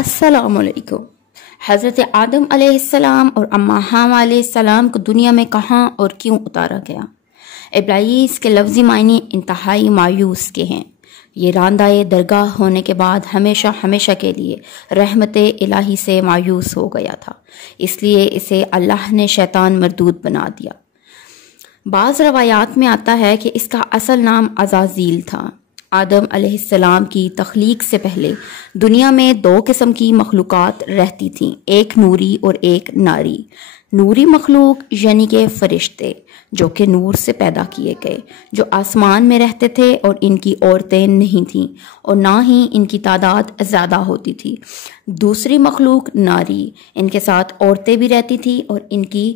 अस्सलाम वालेकुम। हज़रत आदम अलैहिस्सलाम और अम्मा हव्वा अलैहिस्सलाम को दुनिया में कहाँ और क्यों उतारा गया? इब्लीस के लफ्ज़ी मायने इंतहाई मायूस के हैं। ये रांदाए दरगाह होने के बाद हमेशा हमेशा के लिए रहमत इलाही से मायूस हो गया था, इसलिए इसे अल्लाह ने शैतान मरदूद बना दिया। बाज़ रवायात में आता है कि इसका असल नाम अज़ाज़ील था। आदम अलैहिस्सलाम की तख्लीक से पहले दुनिया में दो किस्म की मखलूक़ात रहती थीं, एक नूरी और एक नारी। नूरी मखलूक यानी कि फ़रिश्ते जो कि नूर से पैदा किए गए, जो आसमान में रहते थे और इनकी औरतें नहीं थीं और ना ही इनकी तादाद ज़्यादा होती थी। दूसरी मखलूक नारी, इनके साथ औरतें भी रहती थी और इनकी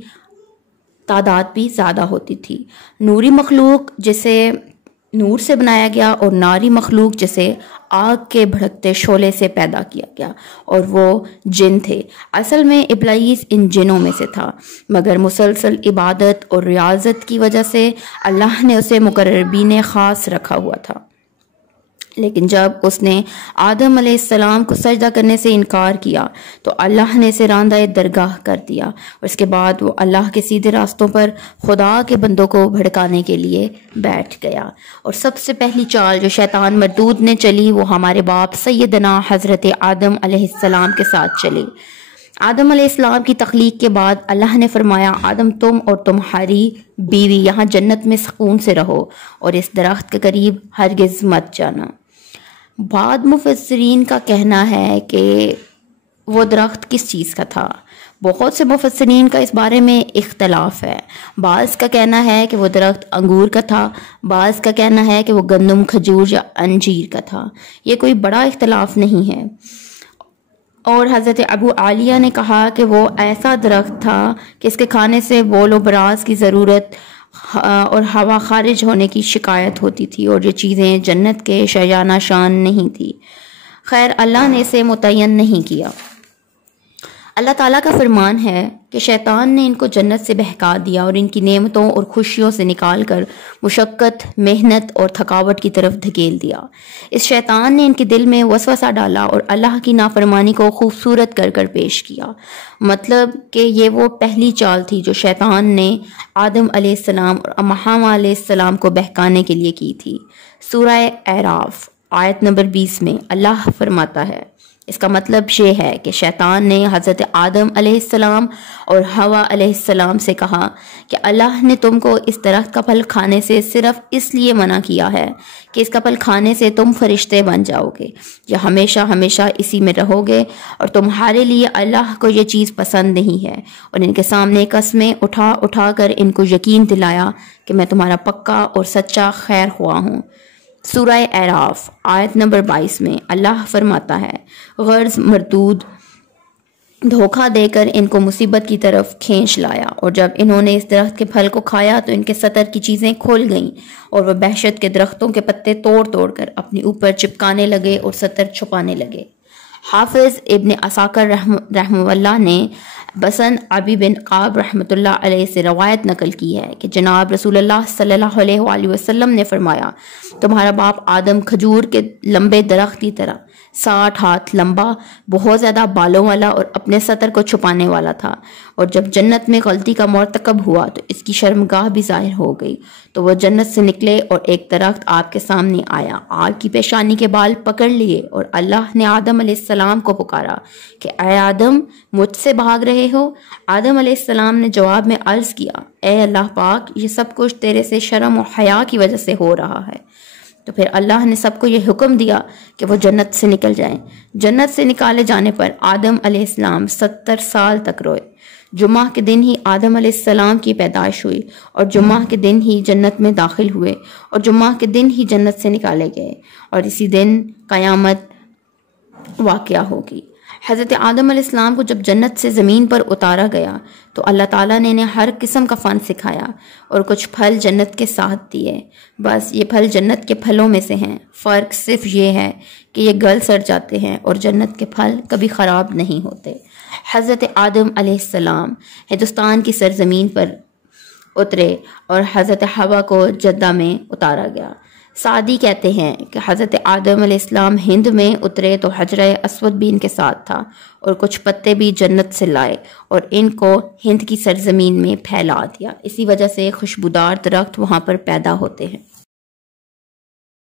तादाद भी ज़्यादा होती थी। नूरी मखलूक जिसे नूर से बनाया गया और नारी मखलूक जिसे आग के भड़कते शोले से पैदा किया गया, और वो जिन थे। असल में इब्लीस इन जिनों में से था, मगर मुसलसल इबादत और रियाजत की वजह से अल्लाह ने उसे मुकर्रबीन ख़ास रखा हुआ था। लेकिन जब उसने आदम अलैहिस्सलाम को सजदा करने से इनकार किया तो अल्लाह ने इसे रांदाए दरगाह कर दिया, और इसके बाद वो अल्लाह के सीधे रास्तों पर खुदा के बंदों को भड़काने के लिए बैठ गया। और सबसे पहली चाल जो शैतान मरदूद ने चली वो हमारे बाप सैयदना हज़रत आदम अलैहिस्सलाम के साथ चली। आदम अलैहिस्सलाम की तख्लीक के बाद अल्लाह ने फरमाया, आदम तुम और तुम्हारी बीवी यहाँ जन्नत में सुकून से रहो और इस दरख्त के करीब हरगिज़ मत जाना। बाद मुफस्सिरीन का कहना है कि वो दरख्त किस चीज़ का था। बहुत से मुफस्सिरीन का इस बारे में इख्तलाफ है। बाज़ का कहना है कि वो दरख्त अंगूर का था, बाज़ का कहना है कि वो गंदम, खजूर या अंजीर का था। ये कोई बड़ा इख्तलाफ नहीं है। और हज़रत अबू आलिया ने कहा कि वो ऐसा दरख्त था कि इसके खाने से बोलो बराज की ज़रूरत और हवा खारिज होने की शिकायत होती थी, और ये चीज़ें जन्नत के शयाना शान नहीं थी। खैर, अल्लाह ने इसे मुतय्यन नहीं किया। अल्लाह ताला का फरमान है कि शैतान ने इनको जन्नत से बहका दिया और इनकी नेमतों और खुशियों से निकाल कर मुशक्क़त, मेहनत और थकावट की तरफ धकेल दिया। इस शैतान ने इनके दिल में वसवसा डाला और अल्लाह की नाफरमानी को खूबसूरत कर कर पेश किया। मतलब कि ये वो पहली चाल थी जो शैतान ने आदम अलैहिस्सलाम और अम्मा हव्वा अलैहिस्सलाम को बहकाने के लिए की थी। सूरह अराफ आयत नंबर 20 में अल्लाह फरमाता है, इसका मतलब ये है कि शैतान ने हज़रत आदम अलैहिस्सलाम और हव्वा अलैहिस्सलाम से कहा कि अल्लाह ने तुमको इस दरख्त का फल खाने से सिर्फ इसलिए मना किया है कि इसका फल खाने से तुम फरिश्ते बन जाओगे या हमेशा हमेशा इसी में रहोगे, और तुम्हारे लिए अल्लाह को ये चीज़ पसंद नहीं है। और इनके सामने कस्में उठा उठा कर इनको यकीन दिलाया कि मैं तुम्हारा पक्का और सच्चा खैर हुआ हूँ। सूरह अराफ आयत नंबर 22 में अल्लाह फरमाता है, गर्ज मरदूद धोखा देकर इनको मुसीबत की तरफ खींच लाया, और जब इन्होंने इस दरख्त के फल को खाया तो इनके सतर की चीज़ें खुल गईं और वह बहशत के दरख्तों के पत्ते तोड़ तोड़ कर अपने ऊपर चिपकाने लगे और सतर छुपाने लगे। हाफिज़ इब्न असाकर रहमतुल्लाह ने बसन अबी बिन काब रहमतुल्लाह अलैह से रवायत नकल की है कि जनाब रसूलुल्लाह सल्लल्लाहु अलैहि वसल्लम ने फरमाया, तुम्हारा बाप आदम खजूर के लंबे दरख्त की तरह 60 हाथ लंबा, बहुत ज़्यादा बालों वाला और अपने सतर को छुपाने वाला था, और जब जन्नत में गलती का मर्तकब हुआ तो इसकी शर्मगाह भी ज़ाहिर हो गई, तो वह जन्नत से निकले और एक दरख्त आपके सामने आया, आग की पेशानी के बाल पकड़ लिए और अल्लाह ने आदम अलैहिस्सलाम को पुकारा कि ऐ आदम, मुझसे भाग रहे हो? आदम अलैहिस्सलाम ने जवाब में अर्ज़ किया, ऐ अल्लाह पाक, ये सब कुछ तेरे से शर्म और हया की वजह से हो रहा है। तो फिर अल्लाह ने सबको ये हुक्म दिया कि वो जन्नत से निकल जाएं। जन्नत से निकाले जाने पर आदम अलैहिस्सलाम 70 साल तक रोए। जुम्मा के दिन ही आदम अलैहिस्सलाम की पैदाइश हुई और जुम्मा के दिन ही जन्नत में दाखिल हुए और जुम्मा के दिन ही जन्नत से निकाले गए, और इसी दिन क़यामत वाक़या होगी। हज़रत आदम अलैहिस्सलाम को जब जन्नत से ज़मीन पर उतारा गया तो अल्लाह ताला ने इन्हें हर किस्म का फ़न सिखाया और कुछ फल जन्नत के साथ दिए। बस ये फल जन्नत के फलों में से हैं। फ़र्क सिर्फ ये है कि ये गल सड़ जाते हैं और जन्नत के फल कभी ख़राब नहीं होते। हज़रत आदम अलैहिस्सलाम हिंदुस्तान की सरज़मीन पर उतरे और हज़रत हव्वा को जद्दा में उतारा गया। سعدی کہتے ہیں کہ حضرت آدم علیہ السلام ہند میں اترے تو حجرہ اسود بھی ان کے ساتھ تھا، اور کچھ پتے بھی جنت سے لائے اور ان کو ہند کی سرزمین میں پھیلا دیا، اسی وجہ سے خوشبودار درخت وہاں پر پیدا ہوتے ہیں۔